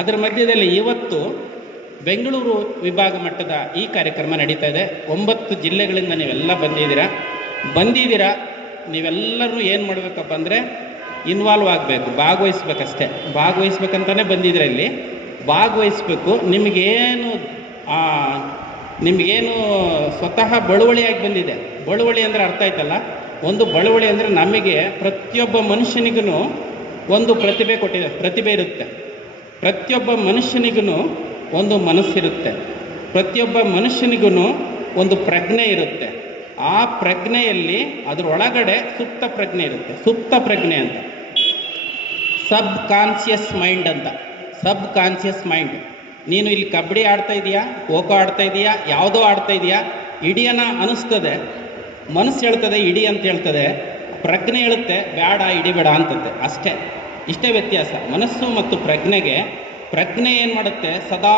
ಅದರ ಮಧ್ಯದಲ್ಲಿ ಇವತ್ತು ಬೆಂಗಳೂರು ವಿಭಾಗ ಮಟ್ಟದ ಈ ಕಾರ್ಯಕ್ರಮ ನಡೀತಾ ಇದೆ. 9 ಜಿಲ್ಲೆಗಳಿಂದ ನೀವೆಲ್ಲ ಬಂದಿದ್ದೀರಾ. ನೀವೆಲ್ಲರೂ ಏನು ಮಾಡಬೇಕಪ್ಪ ಅಂದರೆ ಇನ್ವಾಲ್ವ್ ಆಗಬೇಕು, ಭಾಗವಹಿಸ್ಬೇಕಷ್ಟೇ. ಭಾಗವಹಿಸ್ಬೇಕಂತಲೇ ಬಂದಿದ್ದೀರ. ಇಲ್ಲಿ ಭಾಗವಹಿಸ್ಬೇಕು. ನಿಮಗೇನು ಸ್ವತಃ ಬಳುವಳಿಯಾಗಿ ಬಂದಿದೆ. ಬಳುವಳಿ ಅಂದರೆ ಅರ್ಥ ಆಯ್ತಲ್ಲ. ಒಂದು ಬಳುವಳಿ ಅಂದರೆ ನಮಗೆ ಪ್ರತಿಯೊಬ್ಬ ಮನುಷ್ಯನಿಗೂ ಒಂದು ಪ್ರತಿಭೆ ಇರುತ್ತೆ. ಪ್ರತಿಯೊಬ್ಬ ಮನುಷ್ಯನಿಗೂ ಒಂದು ಮನಸ್ಸಿರುತ್ತೆ. ಪ್ರತಿಯೊಬ್ಬ ಮನುಷ್ಯನಿಗೂ ಒಂದು ಪ್ರಜ್ಞೆ ಇರುತ್ತೆ. ಆ ಪ್ರಜ್ಞೆಯಲ್ಲಿ ಅದರೊಳಗಡೆ ಸುಪ್ತ ಪ್ರಜ್ಞೆ ಇರುತ್ತೆ. ಸುಪ್ತ ಪ್ರಜ್ಞೆ ಅಂತ ಸಬ್ ಕಾನ್ಷಿಯಸ್ ಮೈಂಡ್ ಅಂತ. ಸಬ್ ಕಾನ್ಷಿಯಸ್ ಮೈಂಡ್. ನೀನು ಇಲ್ಲಿ ಕಬಡ್ಡಿ ಆಡ್ತಾ ಇದೆಯಾ, ಖೋಖೋ ಆಡ್ತಾ ಇದೆಯಾ, ಯಾವುದೋ ಆಡ್ತಾ ಇದೆಯಾ, ಇಡಿಯನ್ನ ಅನಿಸ್ತದೆ, ಮನಸ್ಸು ಹೇಳ್ತದೆ ಇಡಿ ಅಂತ ಹೇಳ್ತದೆ, ಪ್ರಜ್ಞೆ ಹೇಳುತ್ತೆ ಬೇಡ ಇಡಿ ಬೇಡ ಅಂತಂತೆ. ಇಷ್ಟೇ ವ್ಯತ್ಯಾಸ ಮನಸ್ಸು ಮತ್ತು ಪ್ರಜ್ಞೆಗೆ. ಪ್ರಜ್ಞೆ ಏನು ಮಾಡುತ್ತೆ, ಸದಾ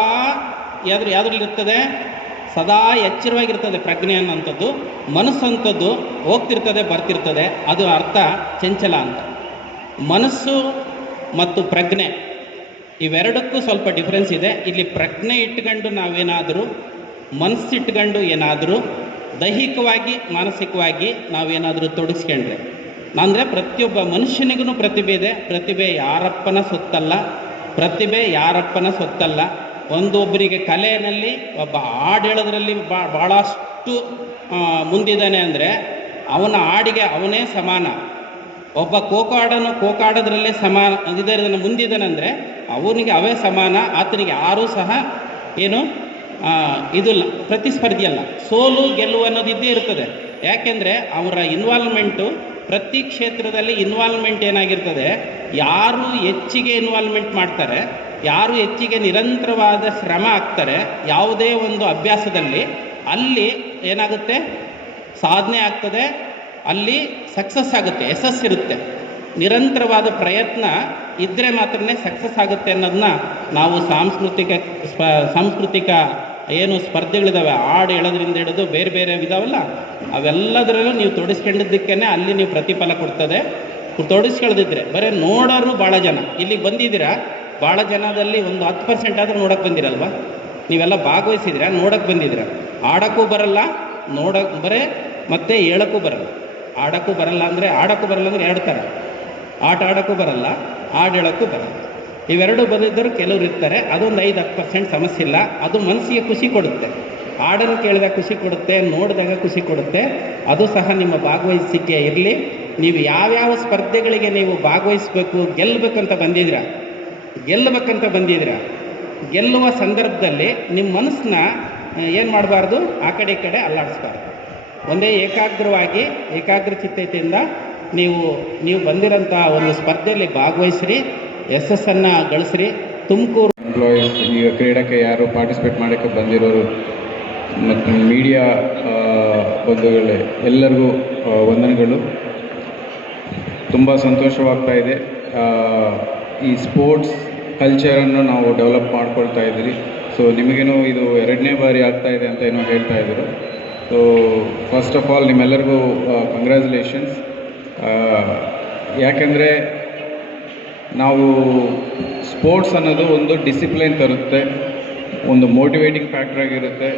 ಯಾವುದ್ರಲ್ಲಿರ್ತದೆ, ಸದಾ ಎಚ್ಚರವಾಗಿರ್ತದೆ ಪ್ರಜ್ಞೆ ಅನ್ನೋಂಥದ್ದು. ಮನಸ್ಸಂಥದ್ದು ಹೋಗ್ತಿರ್ತದೆ ಬರ್ತಿರ್ತದೆ. ಅದು ಅರ್ಥ ಚಂಚಲ ಅಂತ. ಮನಸ್ಸು ಮತ್ತು ಪ್ರಜ್ಞೆ ಇವೆರಡಕ್ಕೂ ಸ್ವಲ್ಪ ಡಿಫ್ರೆನ್ಸ್ ಇದೆ. ಇಲ್ಲಿ ಪ್ರಜ್ಞೆ ಇಟ್ಕೊಂಡು ನಾವೇನಾದರೂ, ಮನಸ್ಸಿಟ್ಕೊಂಡು ಏನಾದರೂ ದೈಹಿಕವಾಗಿ ಮಾನಸಿಕವಾಗಿ ನಾವೇನಾದರೂ ತೊಡಗಿಸ್ಕೊಂಡ್ರೆ, ಅಂದರೆ ಪ್ರತಿಯೊಬ್ಬ ಮನುಷ್ಯನಿಗೂ ಪ್ರತಿಭೆ ಇದೆ. ಪ್ರತಿಭೆ ಯಾರಪ್ಪನ ಸೊತ್ತಲ್ಲ. ಒಂದೊಬ್ಬರಿಗೆ ಕಲೆಯಲ್ಲಿ ಒಬ್ಬ ಹಾಡು ಹೇಳೋದ್ರಲ್ಲಿ ಭಾಳಷ್ಟು ಮುಂದಿದ್ದಾನೆ ಅಂದರೆ ಅವನ ಹಾಡಿಗೆ ಅವನೇ ಸಮಾನ. ಒಬ್ಬ ಖೋಖೋ ಆಡೋದ್ರಲ್ಲೇ ಮುಂದಿದ್ದಾನೆ ಅಂದರೆ ಅವನಿಗೆ ಅವೇ ಸಮಾನ. ಆತನಿಗೆ ಯಾರೂ ಸಹ ಇದಿಲ್ಲ, ಪ್ರತಿಸ್ಪರ್ಧಿಯಲ್ಲ. ಸೋಲು ಗೆಲುವು ಅನ್ನೋದು ಇದ್ದೇ ಇರ್ತದೆ. ಯಾಕೆಂದರೆ ಅವರ ಇನ್ವಾಲ್ವ್ಮೆಂಟು ಪ್ರತಿ ಕ್ಷೇತ್ರದಲ್ಲಿ ಇನ್ವಾಲ್ವ್ಮೆಂಟ್ ಏನಾಗಿರ್ತದೆ, ಯಾರು ಹೆಚ್ಚಿಗೆ ಇನ್ವಾಲ್ವ್ಮೆಂಟ್ ಮಾಡ್ತಾರೆ, ಯಾರು ಹೆಚ್ಚಿಗೆ ನಿರಂತರವಾದ ಶ್ರಮ ಆಗ್ತಾರೆ ಯಾವುದೇ ಒಂದು ಅಭ್ಯಾಸದಲ್ಲಿ, ಅಲ್ಲಿ ಏನಾಗುತ್ತೆ, ಸಾಧನೆ ಆಗ್ತದೆ, ಅಲ್ಲಿ ಸಕ್ಸಸ್ ಆಗುತ್ತೆ, ಯಶಸ್ಸಿರುತ್ತೆ. ನಿರಂತರವಾದ ಪ್ರಯತ್ನ ಇದ್ದರೆ ಮಾತ್ರನೇ ಸಕ್ಸಸ್ ಆಗುತ್ತೆ ಅನ್ನೋದನ್ನ ನಾವು ಸಾಂಸ್ಕೃತಿಕ ಏನು ಸ್ಪರ್ಧೆಗಳಿದ್ದಾವೆ, ಹಾಡು ಹೇಳೋದ್ರಿಂದ ಹಿಡಿದು ಬೇರೆ ಬೇರೆ ಇದಾವಲ್ಲ, ಅವೆಲ್ಲದರಲ್ಲೂ ನೀವು ತೊಡಗಿಸ್ಕೊಂಡಿದ್ದಕ್ಕೇ ಅಲ್ಲಿ ನೀವು ಪ್ರತಿಫಲ ಕೊಡ್ತದೆ. ತೊಡಗಿಸ್ಕೊಳ್ಳದಿದ್ರೆ ಬರೀ ನೋಡೋರು ಭಾಳ ಜನ ಇಲ್ಲಿಗೆ ಬಂದಿದ್ದೀರಾ. ಭಾಳ ಜನದಲ್ಲಿ ಒಂದು 10% ಆದರೂ ನೋಡೋಕ್ಕೆ ಬಂದಿರಲ್ವ? ನೀವೆಲ್ಲ ಭಾಗವಹಿಸಿದ್ದೀರಾ, ನೋಡೋಕ್ಕೆ ಬಂದಿದ್ದೀರಾ. ಆಡೋಕ್ಕೂ ಬರಲ್ಲ, ಮತ್ತು ಹೇಳೋಕ್ಕೂ ಬರಲ್ಲ. ಆಡೋಕ್ಕೂ ಬರಲ್ಲ ಅಂದರೆ ಎರಡು ಥರ. ಆಟ ಆಡೋಕ್ಕೂ ಬರಲ್ಲ, ಹಾಡು ಹೇಳೋಕ್ಕೂ ಬರಲ್ಲ. ಇವೆರಡು ಬಂದಿದ್ದರೂ ಕೆಲವ್ರು ಇರ್ತಾರೆ. ಅದೊಂದು 5-10% ಸಮಸ್ಯೆ ಇಲ್ಲ. ಅದು ಮನಸ್ಸಿಗೆ ಖುಷಿ ಕೊಡುತ್ತೆ. ಹಾಡನ್ನು ಕೇಳಿದಾಗ ಖುಷಿ ಕೊಡುತ್ತೆ, ನೋಡಿದಾಗ ಖುಷಿ ಕೊಡುತ್ತೆ. ಅದು ಸಹ ನಿಮ್ಮ ಭಾಗವಹಿಸಿಕೆ ಇರಲಿ. ನೀವು ಯಾವ್ಯಾವ ಸ್ಪರ್ಧೆಗಳಿಗೆ ನೀವು ಭಾಗವಹಿಸಬೇಕು, ಗೆಲ್ಲಬೇಕಂತ ಬಂದಿದ್ದೀರಾ, ಗೆಲ್ಲುವ ಸಂದರ್ಭದಲ್ಲಿ ನಿಮ್ಮ ಮನಸ್ಸನ್ನ ಏನು ಮಾಡಬಾರ್ದು, ಆ ಕಡೆ ಈ ಕಡೆ ಅಲ್ಲಾಡಿಸ್ಬಾರ್ದು. ಒಂದೇ ಏಕಾಗ್ರಚಿತ್ತತೆಯಿಂದ ನೀವು ಬಂದಿರೋಂಥ ಒಂದು ಸ್ಪರ್ಧೆಯಲ್ಲಿ ಭಾಗವಹಿಸ್ರಿ, ಯಶಸ್ಸನ್ನು ಗಳಿಸ್ರಿ. ತುಮಕೂರು ಎಂಪ್ಲಾಯೀಸ್, ಈಗ ಕ್ರೀಡಕ್ಕೆ ಯಾರು ಪಾರ್ಟಿಸಿಪೇಟ್ ಮಾಡೋಕ್ಕೆ ಬಂದಿರೋರು ಮತ್ತು ಮೀಡಿಯಾ ಬಂಧುಗಳೇ, ಎಲ್ಲರಿಗೂ ವಂದನೆಗಳು. ತುಂಬ ಸಂತೋಷವಾಗ್ತಾ ಇದೆ. ಈ ಸ್ಪೋರ್ಟ್ಸ್ ಕಲ್ಚರನ್ನು ನಾವು ಡೆವಲಪ್ ಮಾಡ್ಕೊಳ್ತಾ ಇದ್ದೀರಿ. ಸೊ ನಿಮಗೇನೋ ಇದು 2ನೇ ಬಾರಿ ಆಗ್ತಾ ಇದೆ ಅಂತ ಏನೋ ಹೇಳ್ತಾ ಇದ್ರು. ಸೊ ಫಸ್ಟ್ ಆಫ್ ಆಲ್ ನಿಮ್ಮೆಲ್ಲರಿಗೂ ಕಂಗ್ರ್ಯಾಚುಲೇಷನ್ಸ್. ಯಾಕೆಂದರೆ ನಾವು ಸ್ಪೋರ್ಟ್ಸ್ ಅನ್ನೋದು ಒಂದು ಡಿಸಿಪ್ಲೈನ್ ತರುತ್ತೆ, ಒಂದು ಮೋಟಿವೇಟಿಂಗ್ ಫ್ಯಾಕ್ಟರ್ ಆಗಿರುತ್ತೆ.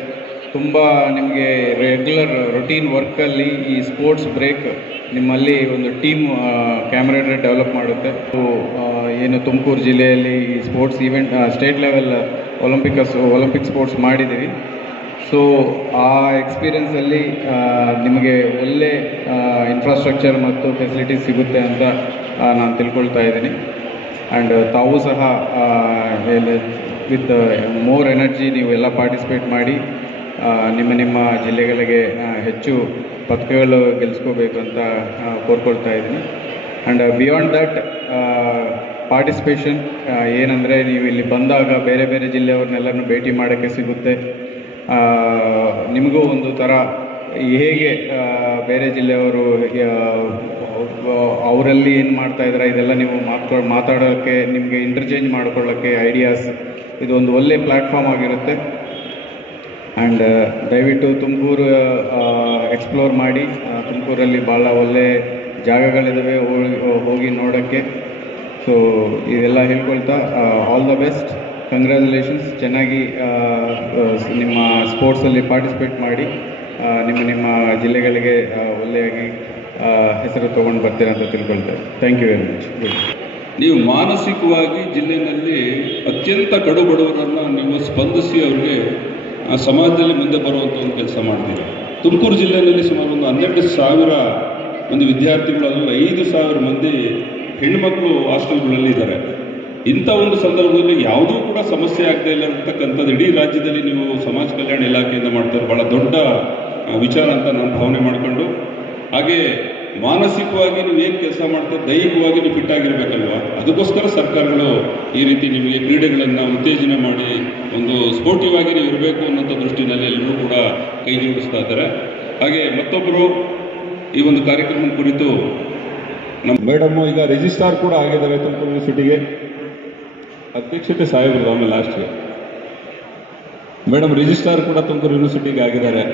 ತುಂಬ ನಿಮಗೆ ರೆಗ್ಯುಲರ್ ರೊಟೀನ್ ವರ್ಕಲ್ಲಿ ಈ ಸ್ಪೋರ್ಟ್ಸ್ ಬ್ರೇಕ್ ನಿಮ್ಮಲ್ಲಿ ಒಂದು ಟೀಮ್ ಕ್ಯಾಮರೇಡರಿ ಡೆವಲಪ್ ಮಾಡುತ್ತೆ. ಏನು ತುಮಕೂರು ಜಿಲ್ಲೆಯಲ್ಲಿ ಈ sports event state level Olympic sports ಮಾಡಿದ್ದೀವಿ. ಸೊ ಆ ಎಕ್ಸ್ಪೀರಿಯನ್ಸಲ್ಲಿ ನಿಮಗೆ ಒಳ್ಳೆ ಇನ್ಫ್ರಾಸ್ಟ್ರಕ್ಚರ್ ಮತ್ತು ಫೆಸಿಲಿಟೀಸ್ ಸಿಗುತ್ತೆ ಅಂತ ನಾನು ತಿಳ್ಕೊಳ್ತಾ ಇದ್ದೀನಿ. ಆ್ಯಂಡ್ ತಾವು ಸಹ ವಿತ್ ಮೋರ್ ಎನರ್ಜಿ ನೀವೆಲ್ಲ ಪಾರ್ಟಿಸಿಪೇಟ್ ಮಾಡಿ ನಿಮ್ಮ ಜಿಲ್ಲೆಗಳಿಗೆ ಹೆಚ್ಚು ಪದಕಗಳು ಗೆಲ್ಲಿಸ್ಕೋಬೇಕು ಅಂತ ಕೋರ್ಕೊಳ್ತಾ ಇದ್ದೀನಿ. ಆ್ಯಂಡ್ ಬಿಯಾಂಡ್ ದಟ್ ಪಾರ್ಟಿಸಿಪೇಷನ್ ಏನಂದರೆ, ನೀವು ಇಲ್ಲಿ ಬಂದಾಗ ಬೇರೆ ಬೇರೆ ಜಿಲ್ಲೆಯವ್ರನ್ನೆಲ್ಲರನ್ನು ಭೇಟಿ ಮಾಡೋಕ್ಕೆ ಸಿಗುತ್ತೆ. ನಿಮಗೂ ಒಂದು ಥರ ಹೇಗೆ ಬೇರೆ ಜಿಲ್ಲೆಯವರು ಅವರಲ್ಲಿ ಏನು ಮಾಡ್ತಾಯಿದ್ದಾರೆ ಇದೆಲ್ಲ ನೀವು ಮಾತಾಡೋಕ್ಕೆ, ನಿಮಗೆ ಇಂಟರ್ಚೇಂಜ್ ಮಾಡ್ಕೊಳ್ಳೋಕ್ಕೆ ಐಡಿಯಾಸ್, ಇದು ಒಂದು ಒಳ್ಳೆ ಪ್ಲ್ಯಾಟ್ಫಾರ್ಮ್ ಆಗಿರುತ್ತೆ. ಆ್ಯಂಡ್ ದಯವಿಟ್ಟು ತುಮಕೂರು ಎಕ್ಸ್ಪ್ಲೋರ್ ಮಾಡಿ. ತುಮಕೂರಲ್ಲಿ ಭಾಳ ಒಳ್ಳೆ ಜಾಗಗಳಿದ್ದಾವೆ ಹೋಗಿ ನೋಡೋಕ್ಕೆ. ಸೊ ಇದೆಲ್ಲ ಹೇಳ್ಕೊಳ್ತಾ ಆಲ್ ದ ಬೆಸ್ಟ್, ಕಂಗ್ರ್ಯಾಚುಲೇಷನ್ಸ್. ಚೆನ್ನಾಗಿ ನಿಮ್ಮ ಸ್ಪೋರ್ಟ್ಸಲ್ಲಿ ಪಾರ್ಟಿಸಿಪೇಟ್ ಮಾಡಿ ನಿಮ್ಮ ಜಿಲ್ಲೆಗಳಿಗೆ ಒಳ್ಳೆಯಾಗಿ ಹೆಸರು ತೊಗೊಂಡು ಬರ್ತೀರಾ ಅಂತ ತಿಳ್ಕೊಳ್ತೇವೆ. Thank you very much. ನೀವು ಮಾನಸಿಕವಾಗಿ ಜಿಲ್ಲೆಯಲ್ಲಿ ಅತ್ಯಂತ ಕಡು ಬಡವರನ್ನು ನೀವು ಸ್ಪಂದಿಸಿ ಅವರಿಗೆ ಸಮಾಜದಲ್ಲಿ ಮುಂದೆ ಬರುವಂಥ ಒಂದು ಕೆಲಸ ಮಾಡ್ತೀರಿ. ತುಮಕೂರು ಜಿಲ್ಲೆಯಲ್ಲಿ ಸುಮಾರು ಒಂದು 12,000 ಒಂದು ವಿದ್ಯಾರ್ಥಿಗಳು, 5,000 ಮಂದಿ ಹೆಣ್ಣುಮಕ್ಕಳು ಹಾಸ್ಟೆಲ್ಗಳಲ್ಲಿದ್ದಾರೆ. ಇಂಥ ಒಂದು ಸಂದರ್ಭದಲ್ಲಿ ಯಾವುದೂ ಕೂಡ ಸಮಸ್ಯೆ ಆಗದೇ ಇಲ್ಲ ಅಂತಕ್ಕಂಥದ್ದು ಇಡೀ ರಾಜ್ಯದಲ್ಲಿ ನೀವು ಸಮಾಜ ಕಲ್ಯಾಣ ಇಲಾಖೆಯಿಂದ ಮಾಡ್ತಾರೆ ಭಾಳ ದೊಡ್ಡ ವಿಚಾರ ಅಂತ ನಾನು ಭಾವನೆ ಮಾಡಿಕೊಂಡು, ಹಾಗೆ ಮಾನಸಿಕವಾಗಿ ನೀವು ಏನು ಕೆಲಸ ಮಾಡ್ತಾರೆ ದೈಹಿಕವಾಗಿ ನೀವು ಫಿಟ್ ಆಗಿರಬೇಕಲ್ವ, ಅದಕ್ಕೋಸ್ಕರ ಸರ್ಕಾರಗಳು ಈ ರೀತಿ ನಿಮಗೆ ಕ್ರೀಡೆಗಳನ್ನು ಉತ್ತೇಜನ ಮಾಡಿ ಒಂದು ಸ್ಪೋರ್ಟಿವ್ ಆಗಿ ನೀವು ಇರಬೇಕು ಅನ್ನೋಂಥ ದೃಷ್ಟಿನಲ್ಲಿ ಎಲ್ಲರೂ ಕೂಡ ಕೈ ಜೋಡಿಸ್ತಾ ಇದ್ದಾರೆ. ಹಾಗೆ ಮತ್ತೊಬ್ಬರು ಈ ಒಂದು ಕಾರ್ಯಕ್ರಮದ ಕುರಿತು ನಮ್ಮ ಮೇಡಮ್ಮು ಈಗ ರಿಜಿಸ್ಟ್ರಾರ್ ಕೂಡ ಆಗಿದ್ದಾರೆ ತುಮಕೂರು ಯೂನಿವರ್ಸಿಟಿಗೆ. ಅಧ್ಯಕ್ಷತೆ ಸಾಹೇಬರು ಆಮೇಲೆ ಲಾಸ್ಟ್ಗೆ ಮೇಡಮ್ ರಿಜಿಸ್ಟ್ರಾರ್ ಕೂಡ ತುಮಕೂರು ಯೂನಿವರ್ಸಿಟಿಗೆ ಆಗಿದ್ದಾರೆ.